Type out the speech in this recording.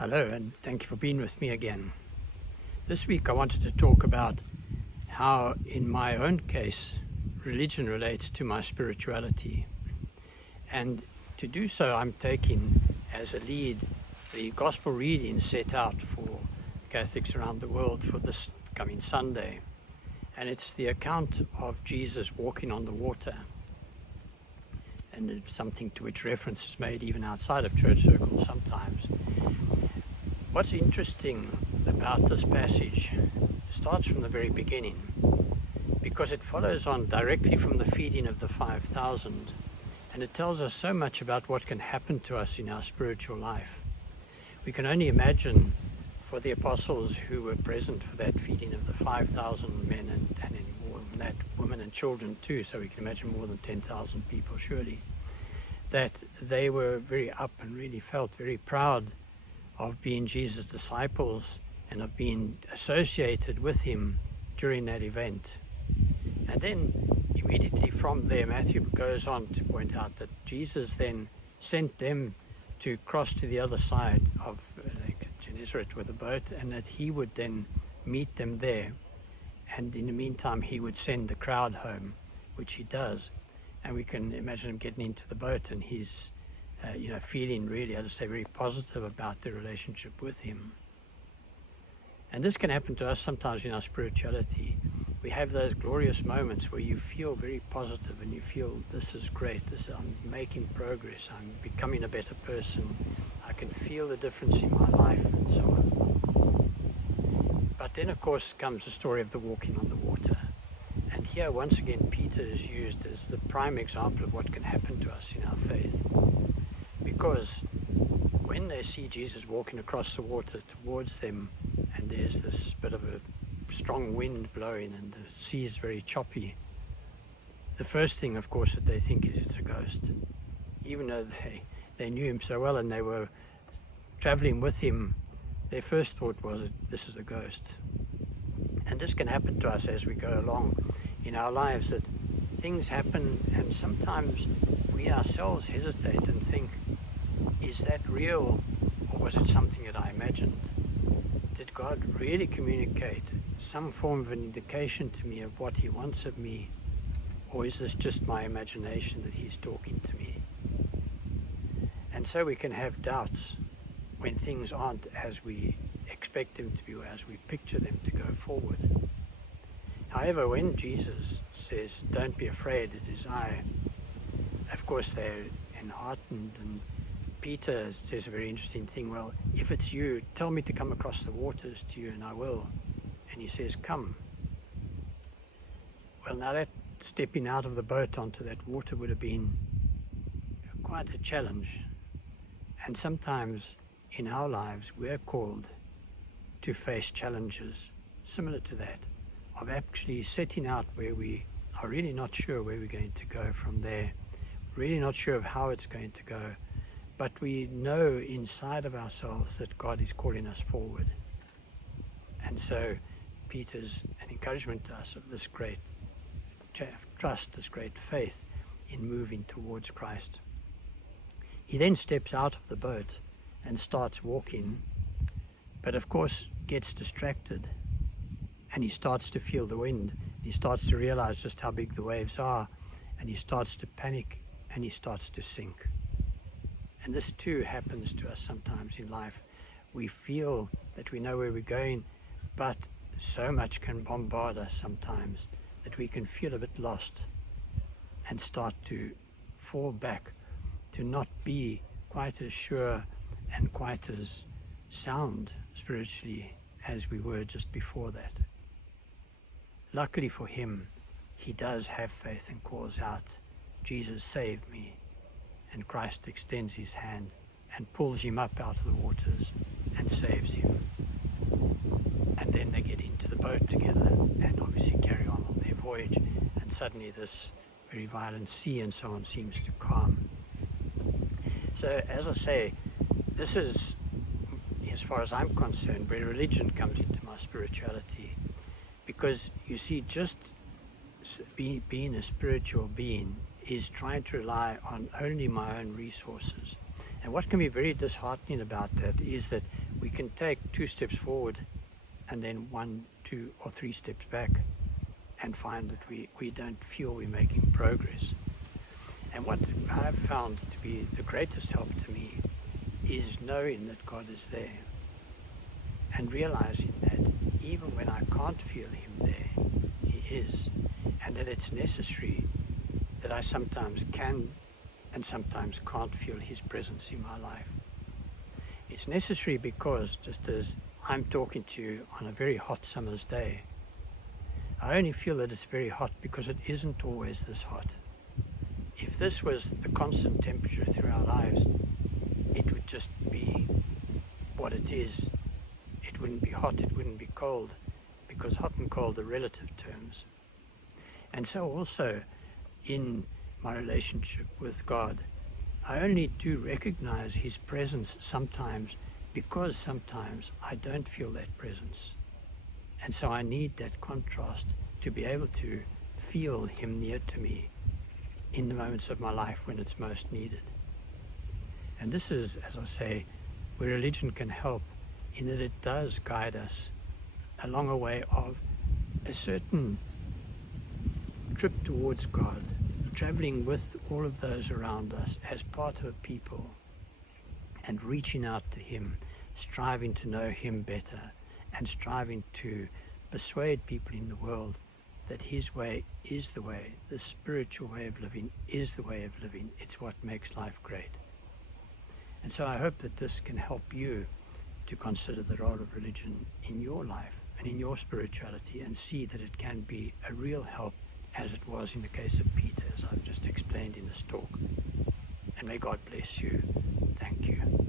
Hello, and thank you for being with me again. This week I wanted to talk about how, in my own case, religion relates to my spirituality. And to do so, I'm taking as a lead the gospel reading set out for Catholics around the world for this coming Sunday. And it's the account of Jesus walking on the water. And it's something to which reference is made even outside of church circles sometimes. What's interesting about this passage starts from the very beginning, because it follows on directly from the feeding of the 5,000, and it tells us so much about what can happen to us in our spiritual life. We can only imagine for the apostles who were present for that feeding of the 5,000 men and more than that, women and children too, so we can imagine more than 10,000 people surely, that they were very up and really felt very proud of being Jesus' disciples and of being associated with him during that event. And then immediately from there, Matthew goes on to point out that Jesus then sent them to cross to the other side of Lake Gennesaret with a boat, and that he would then meet them there. And in the meantime, he would send the crowd home, which he does. And we can imagine him getting into the boat and he's feeling really, as I say, very positive about their relationship with him. And this can happen to us sometimes in our spirituality. We have those glorious moments where you feel very positive and you feel, this is great, I'm making progress, I'm becoming a better person, I can feel the difference in my life, and so on. But then, of course, comes the story of the walking on the water. And here, once again, Peter is used as the prime example of what can happen to us in our faith. Because when they see Jesus walking across the water towards them, and there's this bit of a strong wind blowing and the sea is very choppy, the first thing, of course, that they think is it's a ghost. Even though they knew him so well and they were traveling with him, their first thought was, this is a ghost. And this can happen to us as we go along in our lives, that things happen and sometimes we ourselves hesitate and think, is that real, or was it something that I imagined? Did God really communicate some form of an indication to me of what he wants of me, or is this just my imagination that he's talking to me? And so we can have doubts when things aren't as we expect them to be or as we picture them to go forward. However, when Jesus says, don't be afraid, it is I, of course they're enheartened, and Peter says a very interesting thing, well, if it's you, tell me to come across the waters to you and I will. And he says, come. Well, now that stepping out of the boat onto that water would have been quite a challenge. And sometimes in our lives, we're called to face challenges similar to that, of actually setting out where we are really not sure where we're going to go from there, really not sure of how it's going to go, but we know inside of ourselves that God is calling us forward. And so Peter's an encouragement to us of this great trust, this great faith in moving towards Christ. He then steps out of the boat and starts walking, but of course gets distracted, and he starts to feel the wind. He starts to realize just how big the waves are, and he starts to panic and he starts to sink. And this too happens to us sometimes in life. We feel that we know where we're going, but so much can bombard us sometimes that we can feel a bit lost and start to fall back, to not be quite as sure and quite as sound spiritually as we were just before that. Luckily for him, he does have faith and calls out, Jesus, save me. And Christ extends his hand and pulls him up out of the waters and saves him. And then they get into the boat together and obviously carry on their voyage, and suddenly this very violent sea and so on seems to calm. So as I say, this is, as far as I'm concerned, where religion comes into my spirituality. Because you see, just being a spiritual being is trying to rely on only my own resources. And what can be very disheartening about that is that we can take 2 steps forward and then 1, 2, or 3 steps back and find that we don't feel we're making progress. And what I've found to be the greatest help to me is knowing that God is there and realizing that even when I can't feel Him there, He is, and that it's necessary that I sometimes can and sometimes can't feel His presence in my life. It's necessary because, just as I'm talking to you on a very hot summer's day, I only feel that it's very hot because it isn't always this hot. If this was the constant temperature through our lives, it would just be what it is. It wouldn't be hot, it wouldn't be cold, because hot and cold are relative terms. And so also in my relationship with God, I only do recognize His presence sometimes because sometimes I don't feel that presence. And so I need that contrast to be able to feel Him near to me in the moments of my life when it's most needed. And this is, as I say, where religion can help, in that it does guide us along a way of a certain trip towards God, traveling with all of those around us as part of a people and reaching out to Him, striving to know Him better and striving to persuade people in the world that His way is the way, the spiritual way of living is the way of living. It's what makes life great. And so I hope that this can help you to consider the role of religion in your life and in your spirituality and see that it can be a real help, as it was in the case of Peter, as I've just explained in this talk. And may God bless you. Thank you.